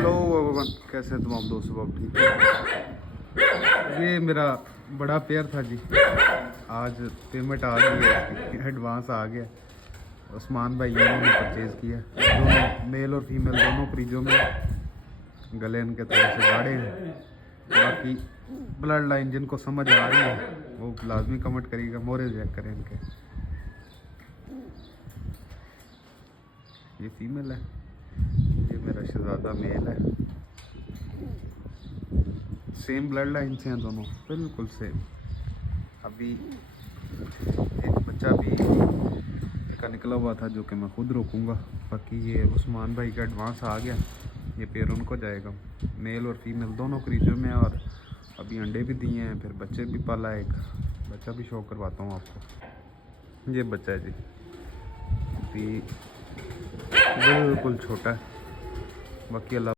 Hello everyone, कैसे हैं तुम आप दोस्तों? आप ठीक है? ये मेरा बड़ा पेयर था जी, आज पेमेंट आ गई है, एडवांस आ गया। उस्मान भाई ने परचेज़ किया, दोनों मेल और फीमेल दोनों फ्रीजों में। गले इनके थोड़े से गाढ़े हैं, बाकी ब्लड लाइन जिनको समझ आ रही है वो लाजमी कमेंट करिएगा, मोरे चेक करें इनके। ये फीमेल है, ये मेरा शहजादा मेल है। सेम ब्लड लाइन से हैं दोनों, बिल्कुल सेम। अभी एक बच्चा भी का निकला हुआ था जो कि मैं खुद रोकूंगा। बाकी ये उस्मान भाई का एडवांस आ गया, ये पेयर उनको जाएगा। मेल और फीमेल दोनों क्रीजों में, और अभी अंडे भी दिए हैं, फिर बच्चे भी पाला है। एक बच्चा भी शो करवाता हूँ आपको। ये बच्चा है जी, अभी बिल्कुल छोटा है। बाकी अल्लाह